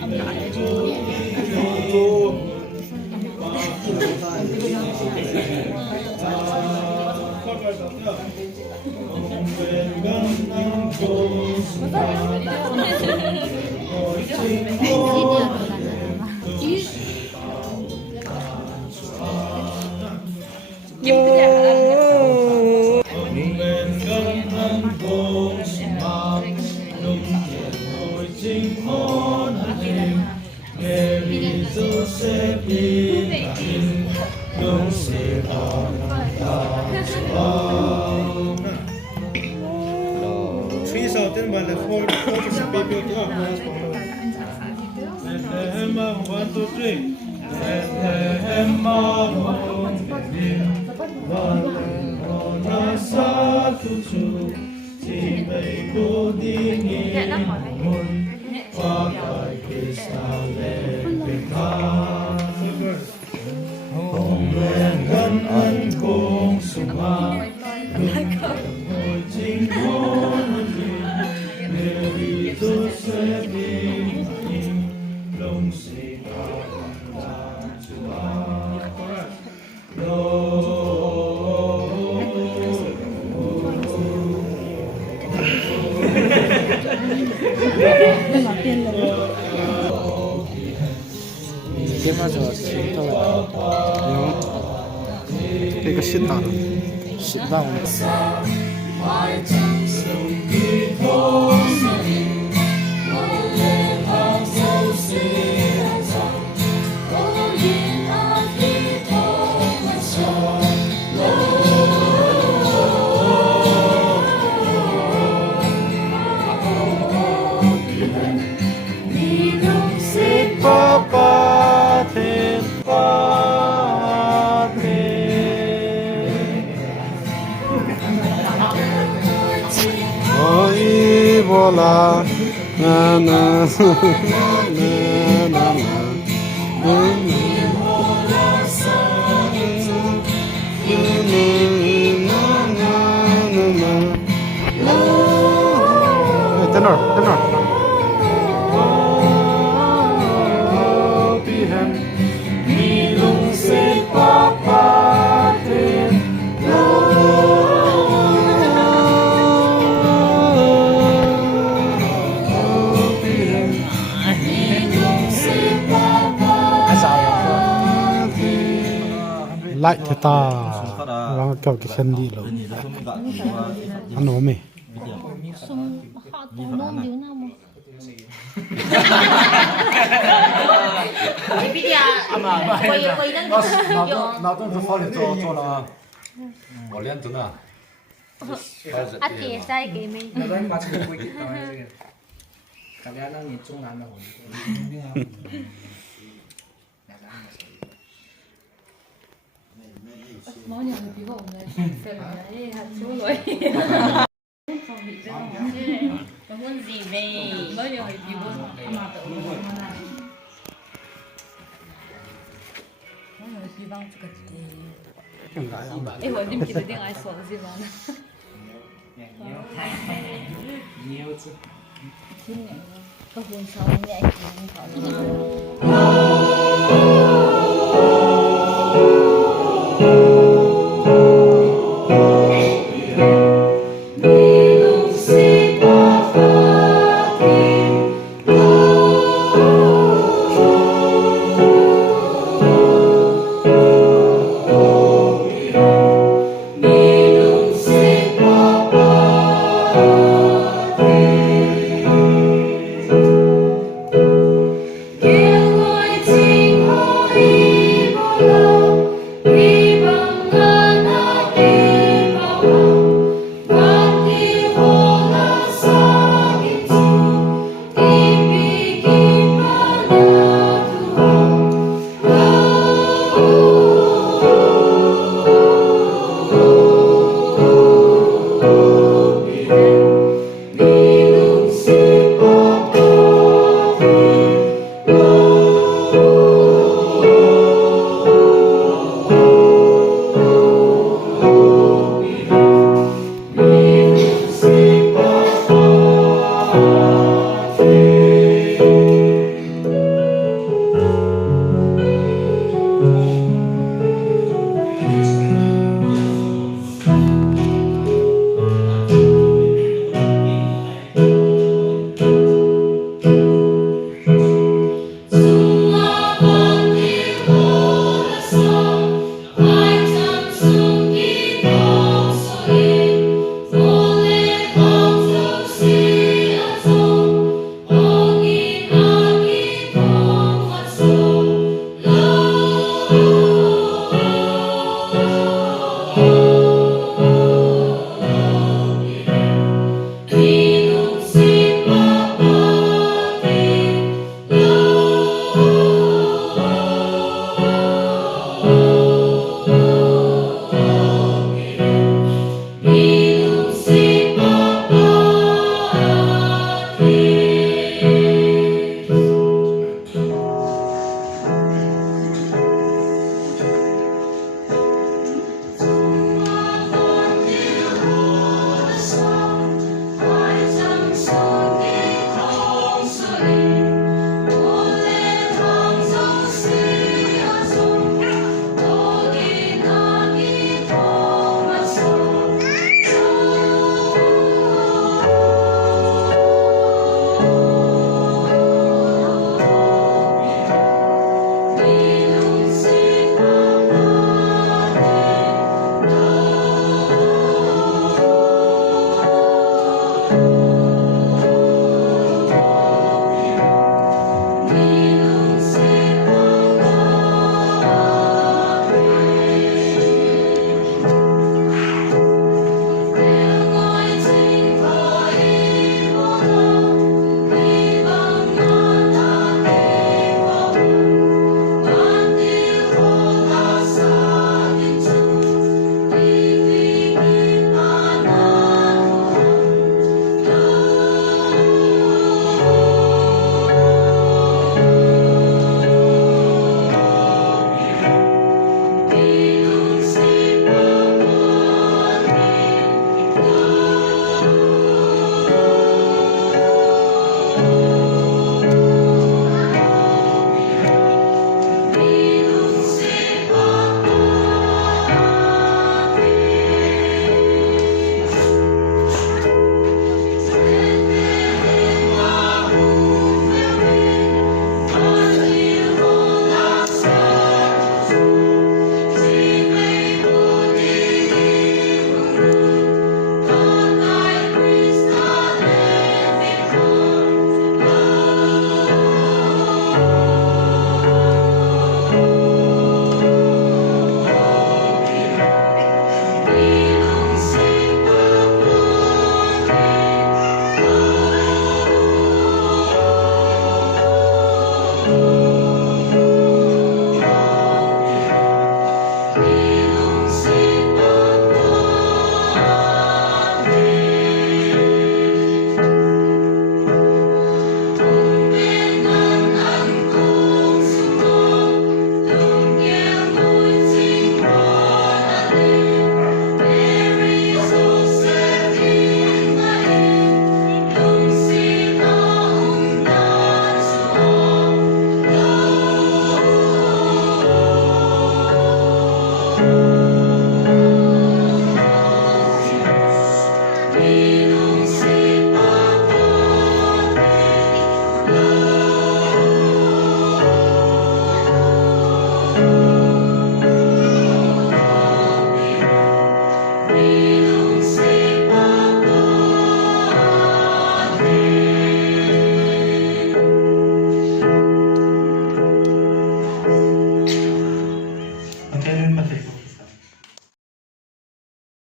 ông nội ở Three thousand one four people to up. One, two, three. 이게 맞아. 이거 신당. 신당. 보라 나나 테너 lại thì ta đang kiểu cái chân đi rồi ăn ốm mày sung họ tụ nôm dữ nào mà bây giờ quay đang 나도 저 빨리 저 원래는 드나 à chị sai cái mình nó vẫn bắt được quay cái tàu này cả nhà đang nhìn chung làm là ổn mỗi nhà người 비가 오네. 세상에 한 số muốn gì về mỗi nhà người 비고 아마 또 mỗi nhà 비방 죽었지. 에 원님 집에 내가 알 수 없지만. nhiều chứ có buồn sâu nhẹ thì không có